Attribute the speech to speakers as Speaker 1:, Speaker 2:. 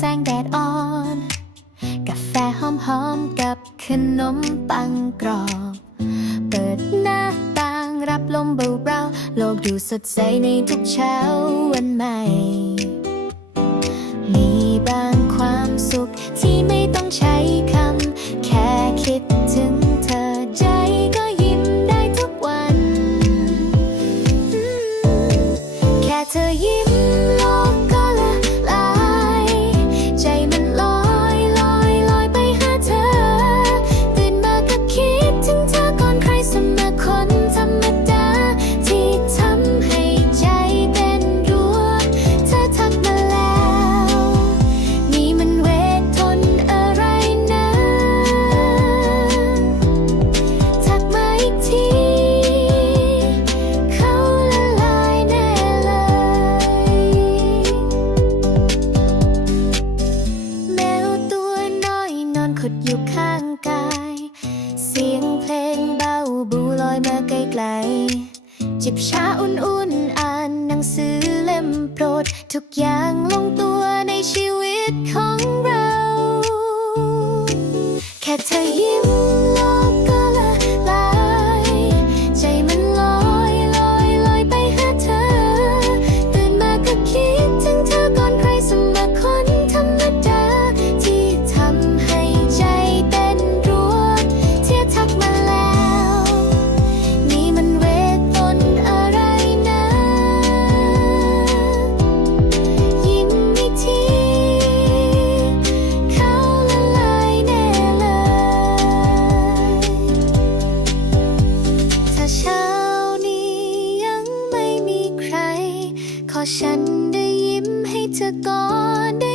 Speaker 1: แสงแดดอ่อน กาแฟหอมๆกับขนมปังกรอบ เปิดหน้าต่างรับลมเบาๆโลกดูสดใสในทุกเช้าวันใหม่ ดอยู่ข้างกาย เสียงเพลงเบาบูลอยมาไกลๆจิบชาอุ่นๆ อ่านหนังสือเล่มโปรด ทุกอย่างลง พอฉันได้ยิ้มให้เธอก่อนได้